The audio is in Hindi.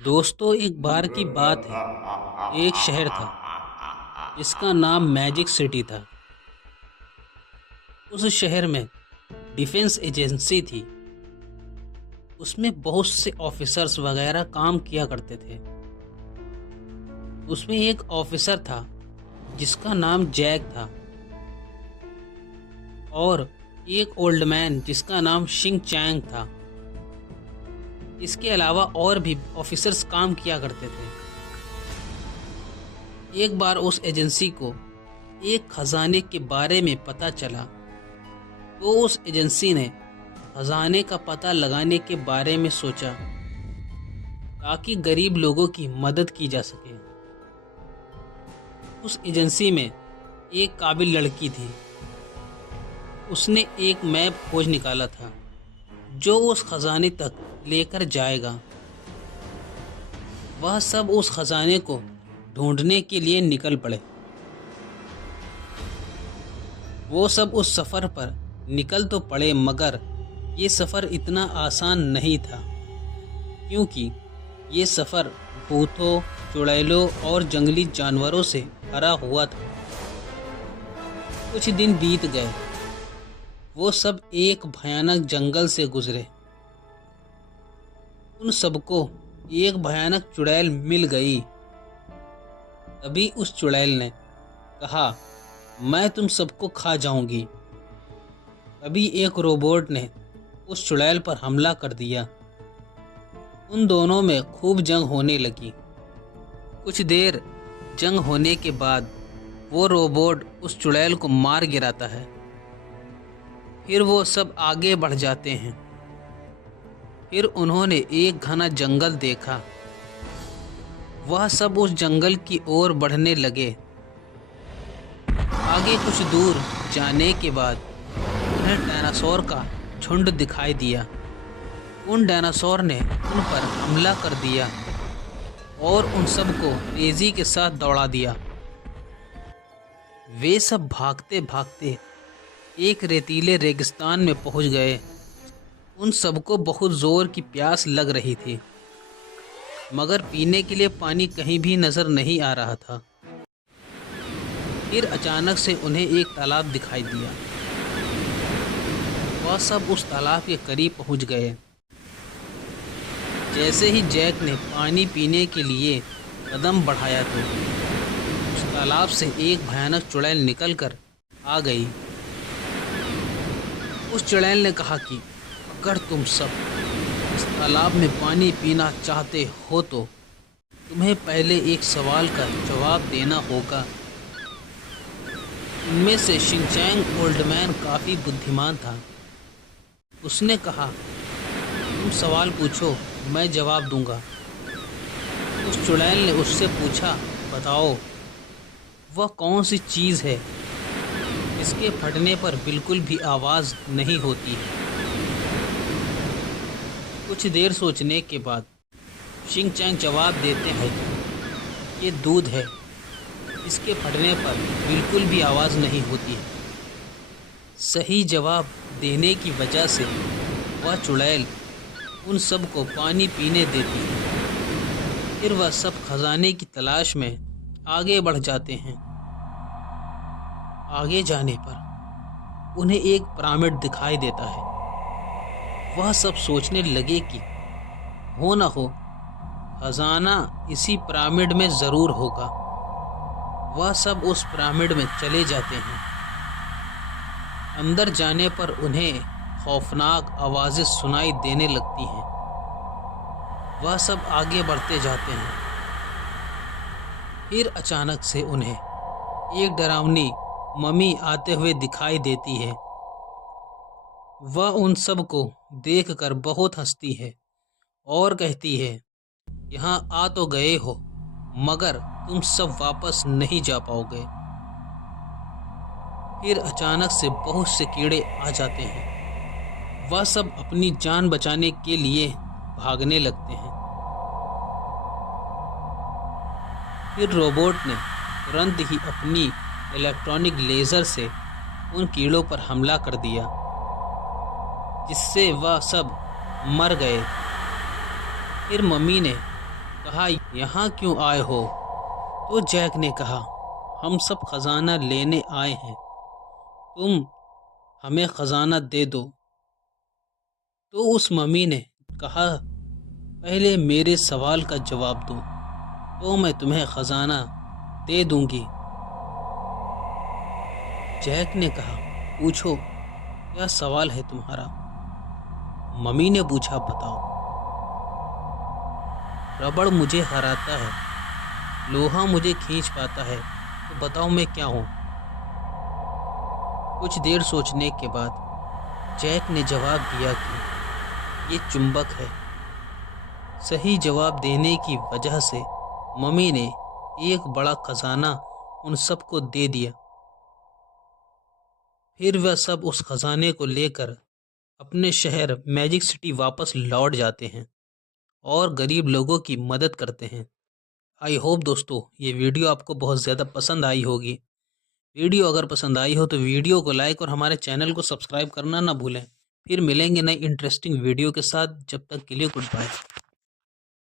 दोस्तों, एक बार की बात है। एक शहर था जिसका नाम मैजिक सिटी था। उस शहर में डिफेंस एजेंसी थी। उसमें बहुत से ऑफिसर्स वगैरह काम किया करते थे। उसमें एक ऑफिसर था जिसका नाम जैक था और एक ओल्ड मैन जिसका नाम शिंग चैंग था। इसके अलावा और भी ऑफिसर्स काम किया करते थे। एक बार उस एजेंसी को एक खजाने के बारे में पता चला, तो उस एजेंसी ने खजाने का पता लगाने के बारे में सोचा ताकि गरीब लोगों की मदद की जा सके। उस एजेंसी में एक काबिल लड़की थी। उसने एक मैप खोज निकाला था जो उस खजाने तक लेकर जाएगा। वह सब उस खजाने को ढूंढने के लिए निकल पड़े। वो सब उस सफ़र पर निकल तो पड़े, मगर ये सफ़र इतना आसान नहीं था, क्योंकि ये सफ़र भूतों, चुड़ैलों और जंगली जानवरों से भरा हुआ था। कुछ दिन बीत गए। वो सब एक भयानक जंगल से गुजरे। उन सबको एक भयानक चुड़ैल मिल गई। तभी उस चुड़ैल ने कहा, मैं तुम सबको खा जाऊंगी। तभी एक रोबोट ने उस चुड़ैल पर हमला कर दिया। उन दोनों में खूब जंग होने लगी। कुछ देर जंग होने के बाद वो रोबोट उस चुड़ैल को मार गिराता है। फिर वो सब आगे बढ़ जाते हैं। फिर उन्होंने एक घना जंगल देखा। वह सब उस जंगल की ओर बढ़ने लगे। आगे कुछ दूर जाने के बाद उन्हें डायनासोर का झुंड दिखाई दिया। उन डायनासोर ने उन पर हमला कर दिया और उन सबको तेजी के साथ दौड़ा दिया। वे सब भागते भागते एक रेतीले रेगिस्तान में पहुंच गए। उन सबको बहुत जोर की प्यास लग रही थी, मगर पीने के लिए पानी कहीं भी नजर नहीं आ रहा था। फिर अचानक से उन्हें एक तालाब दिखाई दिया। वह सब उस तालाब के करीब पहुंच गए। जैसे ही जैक ने पानी पीने के लिए कदम बढ़ाया तो उस तालाब से एक भयानक चुड़ैल निकलकर आ गई। उस चुड़ैल ने कहा कि अगर तुम सब इस तालाब में पानी पीना चाहते हो तो तुम्हें पहले एक सवाल का जवाब देना होगा। उनमें से शिनचैंग ओल्ड मैन काफ़ी बुद्धिमान था। उसने कहा, तुम सवाल पूछो, मैं जवाब दूंगा। उस चुड़ैल ने उससे पूछा, बताओ वह कौन सी चीज़ है इसके फटने पर बिल्कुल भी आवाज़ नहीं होती है। कुछ देर सोचने के बाद शिनचैंग जवाब देते हैं कि ये दूध है, इसके फटने पर बिल्कुल भी आवाज़ नहीं होती है। सही जवाब देने की वजह से वह चुड़ैल उन सब को पानी पीने देती है। फिर वह सब खजाने की तलाश में आगे बढ़ जाते हैं। आगे जाने पर उन्हें एक पिरामिड दिखाई देता है। वह सब सोचने लगे कि हो न हो खजाना इसी पिरामिड में ज़रूर होगा। वह सब उस पिरामिड में चले जाते हैं। अंदर जाने पर उन्हें खौफनाक आवाज़ें सुनाई देने लगती हैं। वह सब आगे बढ़ते जाते हैं। फिर अचानक से उन्हें एक डरावनी मम्मी आते हुए दिखाई देती है। वह उन सब को देखकर बहुत हंसती है और कहती है, यहाँ आ तो गए हो, मगर तुम सब वापस नहीं जा पाओगे। फिर अचानक से बहुत से कीड़े आ जाते हैं। वह सब अपनी जान बचाने के लिए भागने लगते हैं। फिर रोबोट ने तुरंत ही अपनी इलेक्ट्रॉनिक लेज़र से उन कीड़ों पर हमला कर दिया, जिससे वह सब मर गए। फिर मम्मी ने कहा, यहाँ क्यों आए हो? तो जैक ने कहा, हम सब खजाना लेने आए हैं, तुम हमें खजाना दे दो। तो उस मम्मी ने कहा, पहले मेरे सवाल का जवाब दो, तो मैं तुम्हें खजाना दे दूंगी। जैक ने कहा, पूछो, क्या सवाल है तुम्हारा? मम्मी ने पूछा, बताओ। रबड़ मुझे हराता है, लोहा मुझे खींच पाता है, तो बताओ मैं क्या हूँ? कुछ देर सोचने के बाद जैक ने जवाब दिया कि ये चुंबक है। सही जवाब देने की वजह से मम्मी ने एक बड़ा खजाना उन सबको दे दिया। फिर वह सब उस खजाने को लेकर अपने शहर मैजिक सिटी वापस लौट जाते हैं और गरीब लोगों की मदद करते हैं। आई होप दोस्तों ये वीडियो आपको बहुत ज़्यादा पसंद आई होगी। वीडियो अगर पसंद आई हो तो वीडियो को लाइक और हमारे चैनल को सब्सक्राइब करना ना भूलें। फिर मिलेंगे नई इंटरेस्टिंग वीडियो के साथ। जब तक के लिए गुड बाय।